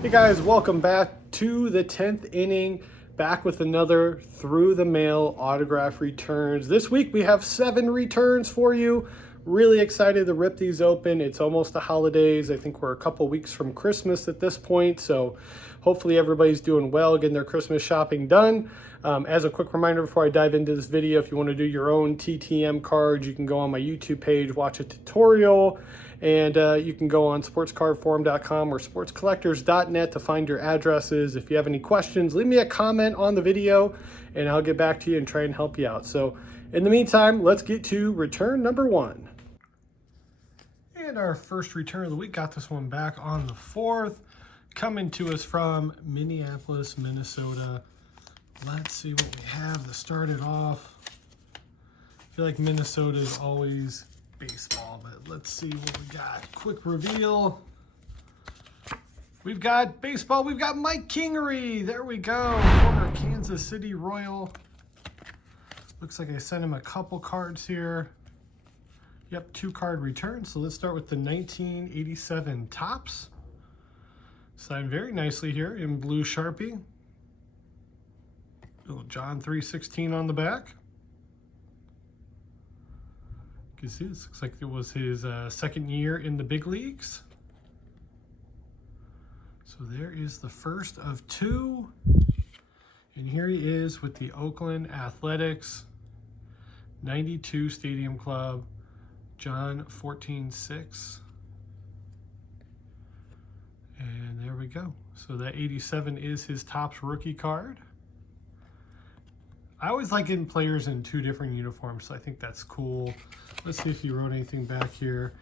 Hey guys, welcome back to the 10th inning. Back with another through the mail autograph returns. This week we have 7 returns for you. Really excited to rip these open. It's almost the holidays. I think we're a couple weeks from Christmas at this point, so hopefully everybody's doing well, getting their Christmas shopping done. As a quick reminder before I dive into this video, if you want to do your own TTM cards, you can go on my YouTube page, watch a tutorial, and you can go on sportscardforum.com or sportscollectors.net to find your addresses. If you have any questions, leave me a comment on the video and I'll get back to you and try and help you out. So in the meantime, let's get to return number 1. And our first return of the week, got this one back on the 4th, coming to us from Minneapolis, Minnesota. Let's see what we have to start it off. I feel like Minnesota is always baseball, but let's see what we got. Quick reveal. We've got baseball. We've got Mike Kingery. There we go. Former Kansas City Royal. Looks like I sent him a couple cards here. Yep, 2 card return. So let's start with the 1987 Topps. Signed very nicely here in blue Sharpie. Little John 3:16 on the back. You can see this looks like it was his second year in the big leagues. So there is the first of 2. And here he is with the Oakland Athletics 92 Stadium Club, John 14:6. And there we go. So that 87 is his Topps rookie card. I always like getting players in 2 different uniforms, so I think that's cool. Let's see if he wrote anything back here.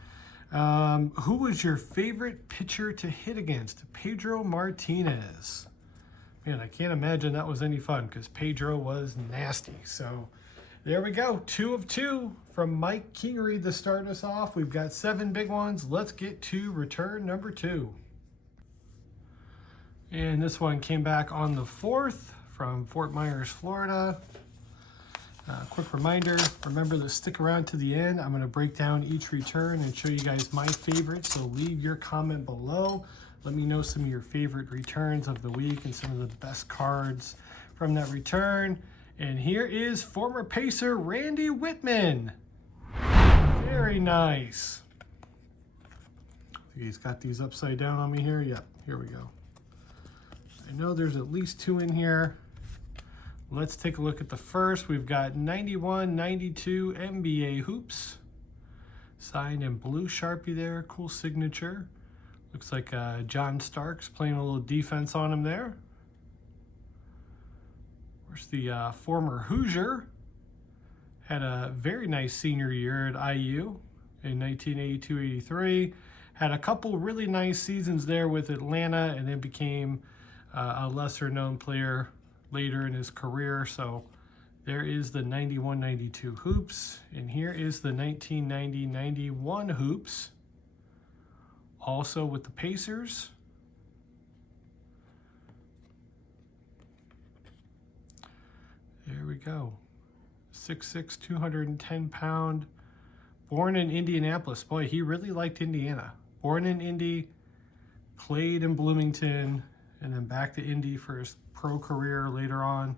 Who was your favorite pitcher to hit against? Pedro Martinez. Man, I can't imagine that was any fun because Pedro was nasty. So there we go. 2 of 2 from Mike Kingery to start us off. We've got 7 big ones. Let's get to return number 2. And this one came back on the 4th. From Fort Myers, Florida. Quick reminder, remember to stick around to the end. I'm going to break down each return and show you guys my favorites, so leave your comment below. Let me know some of your favorite returns of the week and some of the best cards from that return. And here is former Pacer Randy Wittman. Very nice. He's got these upside down on me here. Yep, here we go. I know there's at least 2 in here. Let's take a look at the first. We've got 91-92 NBA Hoops. Signed in blue Sharpie there. Cool signature. Looks like John Starks playing a little defense on him there. Where's the former Hoosier? Had a very nice senior year at IU in 1982-83. Had a couple really nice seasons there with Atlanta and then became a lesser known player later in his career. So there is the 91-92 Hoops, and here is the 1990-91 Hoops, also with the Pacers. There we go. 6'6", 210-pound, born in Indianapolis. Boy, he really liked Indiana. Born in Indy, played in Bloomington, and then back to Indy for his pro career later on.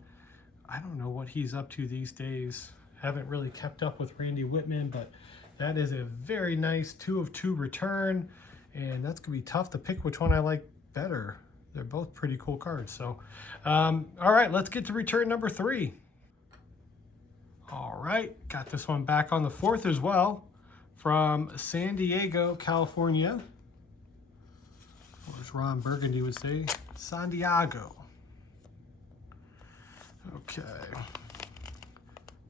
I don't know what he's up to these days. Haven't really kept up with Randy Wittman, but that is a very nice 2 of 2 return, and that's gonna be tough to pick which one I like better. They're both pretty cool cards. So, all right, let's get to return number 3. All right, got this one back on the 4th as well from San Diego, California. Or as Ron Burgundy would say, San Diego. Okay.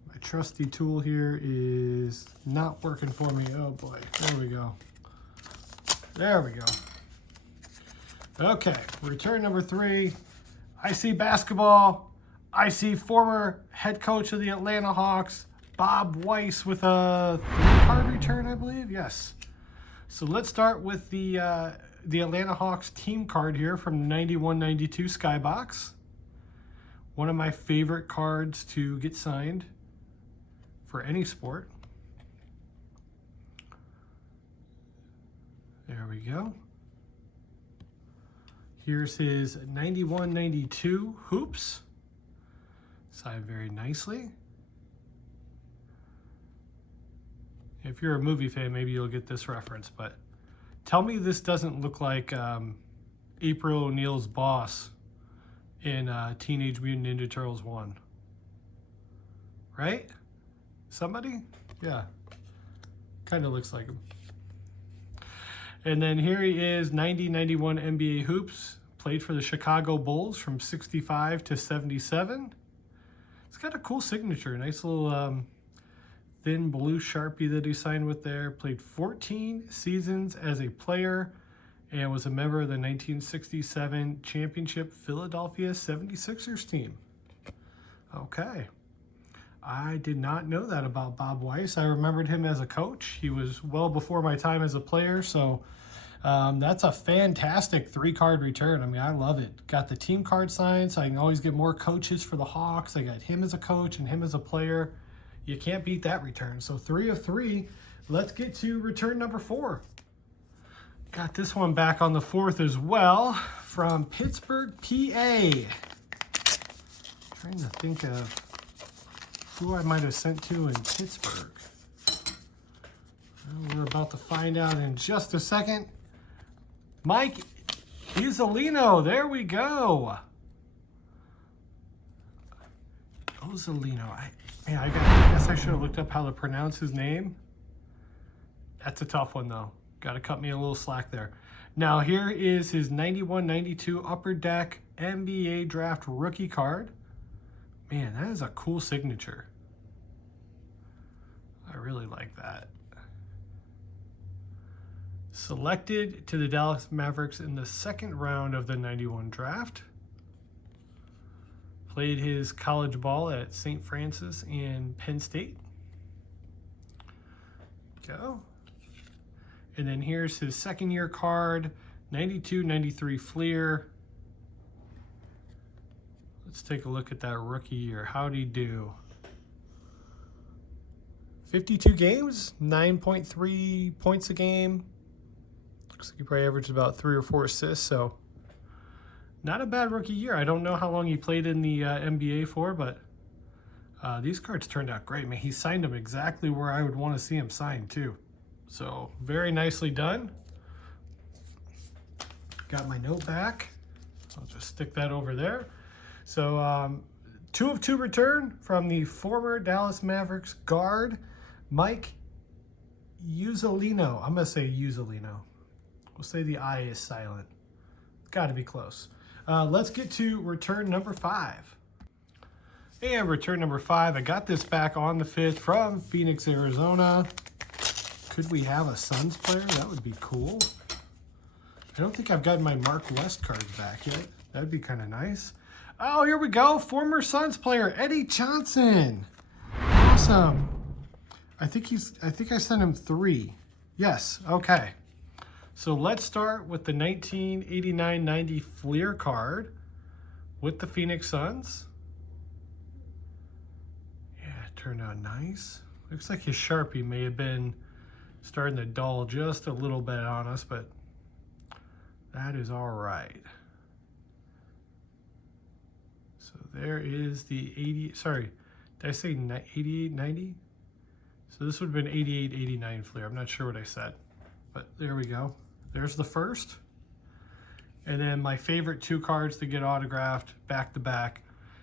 My trusty tool here is not working for me. Oh boy, there we go. There we go. Okay, return number 3. I see basketball. I see former head coach of the Atlanta Hawks, Bob Weiss, with a 3-card return, I believe. Yes. So let's start with the Atlanta Hawks team card here from 91-92 Skybox. One of my favorite cards to get signed for any sport. There we go. Here's his 91-92 hoops. Signed very nicely. If you're a movie fan, maybe you'll get this reference, but tell me this doesn't look like April O'Neil's boss in Teenage Mutant Ninja Turtles 1. Right? Somebody? Yeah. Kind of looks like him. And then here he is, 90-91 NBA hoops. Played for the Chicago Bulls from 65 to 77. It's got a cool signature. Nice little thin blue Sharpie that he signed with there. Played 14 seasons as a player and was a member of the 1967 championship Philadelphia 76ers team. Okay. I did not know that about Bob Weiss. I remembered him as a coach. He was well before my time as a player, so that's a fantastic 3-card return. I mean, I love it. Got the team card signed, so I can always get more coaches for the Hawks. I got him as a coach and him as a player. You can't beat that return. So 3 of 3. Let's get to return number 4. Got this one back on the 4th as well from Pittsburgh, PA. Trying to think of who I might have sent to in Pittsburgh. Well, we're about to find out in just a second. Mike Iuzzolino, there we go. Iuzzolino. I guess I should have looked up how to pronounce his name. That's a tough one though. Got to cut me a little slack there. Now here is his 91-92 Upper Deck NBA Draft rookie card. Man, that is a cool signature. I really like that. Selected to the Dallas Mavericks in the 2nd round of the 91 draft. Played his college ball at St. Francis and Penn State. Go. And then here's his 2nd year card, 92-93 Fleer. Let's take a look at that rookie year. How'd he do? 52 games, 9.3 points a game. Looks like he probably averaged about 3 or 4 assists, so not a bad rookie year. I don't know how long he played in the NBA for, but these cards turned out great. Man, he signed them exactly where I would want to see him signed too. So very nicely done. Got my note back. I'll just stick that over there. So 2 of 2 return from the former Dallas Mavericks guard, Mike Iuzzolino. I'm going to say Iuzzolino. We'll say the I is silent. Got to be close. Let's get to return number 5. And return number 5, I got this back on the 5th from Phoenix, Arizona. Could we have a Suns player? That would be cool. I don't think I've gotten my Mark West cards back yet. That'd be kind of nice. Oh, here we go. Former Suns player, Eddie Johnson. Awesome. I think I sent him 3. Yes, okay. So let's start with the 1989-90 Fleer card with the Phoenix Suns. Yeah, it turned out nice. Looks like his Sharpie may have been starting to dull just a little bit on us, but that is all right. So there is the 80, sorry, did I say 88-90? So this would have been 88-89 Fleer. I'm not sure what I said, but there we go. There's the first. And then my favorite 2 cards to get autographed back to back.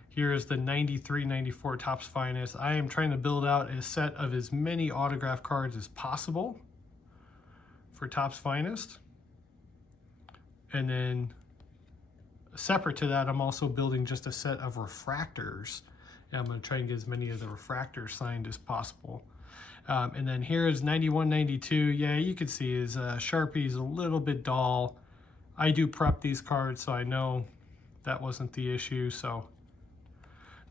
Here is the 93-94 Topps Finest. I am trying to build out a set of as many autograph cards as possible for Topps Finest. And then separate to that, I'm also building just a set of refractors. And I'm going to try and get as many of the refractors signed as possible. And then here's 91-92. Yeah, you can see his Sharpie's a little bit dull. I do prep these cards, so I know that wasn't the issue. So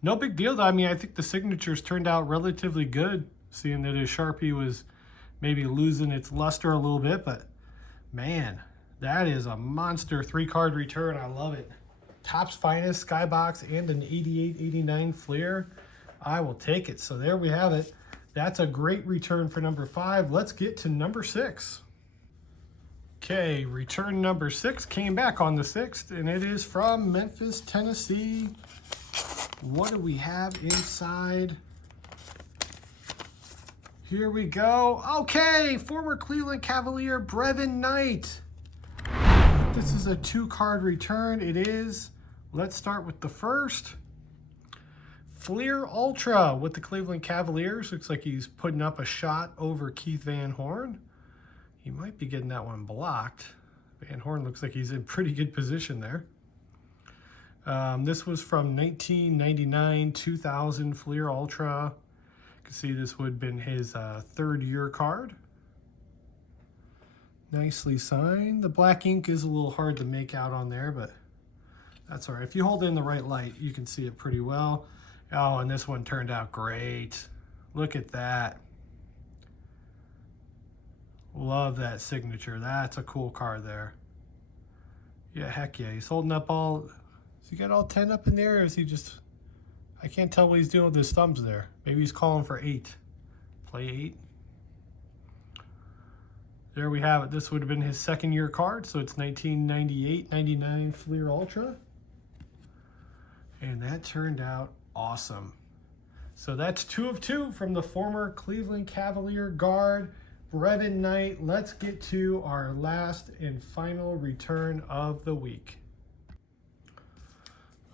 no big deal, though. I mean, I think the signatures turned out relatively good, seeing that his Sharpie was maybe losing its luster a little bit. But, man, that is a monster 3-card return. I love it. Topps Finest, Skybox, and an 88-89 Fleer. I will take it. So there we have it. That's a great return for number 5. Let's get to number 6. Okay, return number 6 came back on the 6th, and it is from Memphis, Tennessee. What do we have inside? Here we go. Okay, former Cleveland Cavalier Brevin Knight. This is a 2-card return. It is. Let's start with the first. Fleer Ultra with the Cleveland Cavaliers. Looks like he's putting up a shot over Keith Van Horn. He might be getting that one blocked. Van Horn looks like he's in pretty good position there. This was from 1999-2000 Fleer Ultra. You can see this would have been his 3rd year card. Nicely signed. The black ink is a little hard to make out on there, but that's all right. If you hold it in the right light, you can see it pretty well. Oh, and this one turned out great. Look at that. Love that signature. That's a cool card there. Yeah, heck yeah. He's holding up all... Has he got all 10 up in there, or is he just... I can't tell what he's doing with his thumbs there. Maybe he's calling for 8. Play 8. There we have it. This would have been his 2nd year card, so it's 1998-99 Fleer Ultra. And that turned out awesome. So that's 2 of 2 from the former Cleveland Cavalier guard, Brevin Knight. Let's get to our last and final return of the week.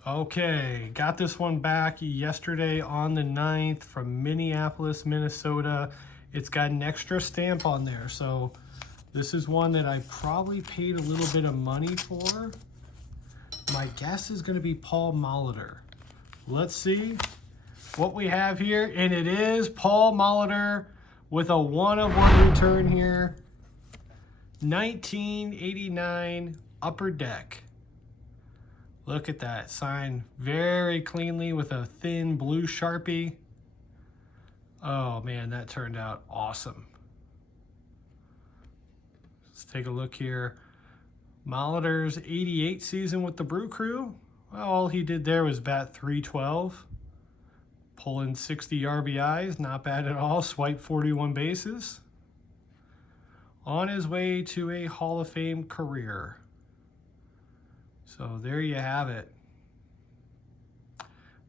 Okay, got this one back yesterday on the 9th from Minneapolis, Minnesota. It's got an extra stamp on there, so this is one that I probably paid a little bit of money for. My guess is going to be Paul Molitor. Let's see what we have here, and it is Paul Molitor with a 1-of-1 return here. 1989 Upper Deck. Look at that, signed very cleanly with a thin blue Sharpie. Oh man, that turned out awesome. Let's take a look here. Molitor's 88 season with the Brew Crew. Well, all he did there was bat .312. Pulling 60 RBIs, not bad at all. Swipe 41 bases. On his way to a Hall of Fame career. So there you have it.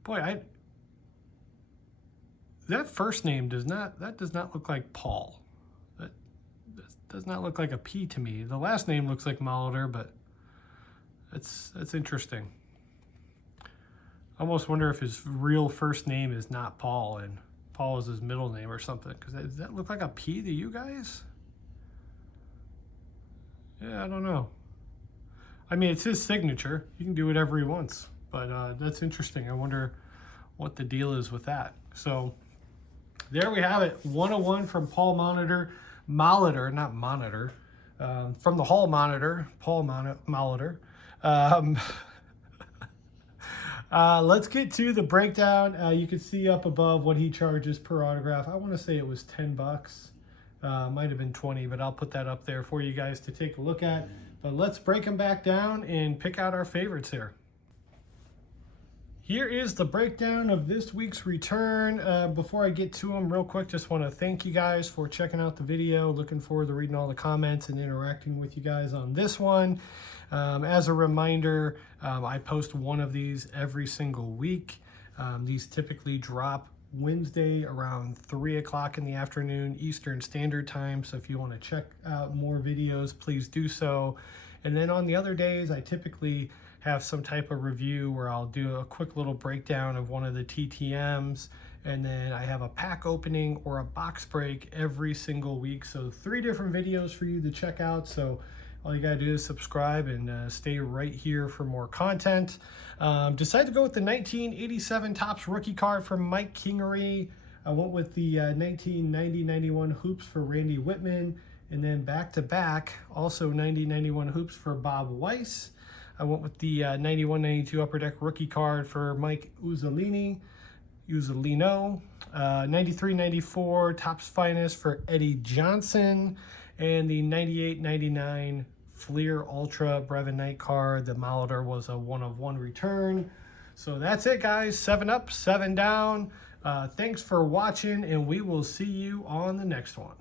Boy, that first name does not look like Paul. That does not look like a P to me. The last name looks like Molitor, but that's interesting. I almost wonder if his real first name is not Paul and Paul is his middle name or something. Because does that look like a P to you guys? Yeah, I don't know. I mean, it's his signature. He can do whatever he wants. But that's interesting. I wonder what the deal is with that. So there we have it. 101 from Paul Molitor. Molitor, not Monitor. From the Hall Monitor, Paul Molitor. Let's get to the breakdown. You can see up above what he charges per autograph. I want to say it was $10. Might have been 20, but I'll put that up there for you guys to take a look at. But let's break them back down and pick out our favorites here. Here is the breakdown of this week's return. Before I get to them real quick, just want to thank you guys for checking out the video. Looking forward to reading all the comments and interacting with you guys on this one. As a reminder, I post one of these every single week. These typically drop Wednesday around 3 o'clock in the afternoon Eastern Standard Time. So if you want to check out more videos, please do so. And then on the other days, I typically have some type of review where I'll do a quick little breakdown of one of the TTMs, and then I have a pack opening or a box break every single week. So 3 different videos for you to check out. So all you gotta do is subscribe and stay right here for more content. Decided to go with the 1987 Topps rookie card from Mike Kingery. I went with the 1990-91 hoops for Randy Wittman, and then back-to-back, also 90-91 hoops for Bob Weiss. I went with the 91-92 Upper Deck rookie card for Mike Iuzzolino. 93-94 Topps Finest for Eddie Johnson, and the 98-99 Fleer Ultra Brevin Knight card. The Molitor was a 1-of-1 return. So that's it, guys. 7 up, 7 down. Thanks for watching, and we will see you on the next one.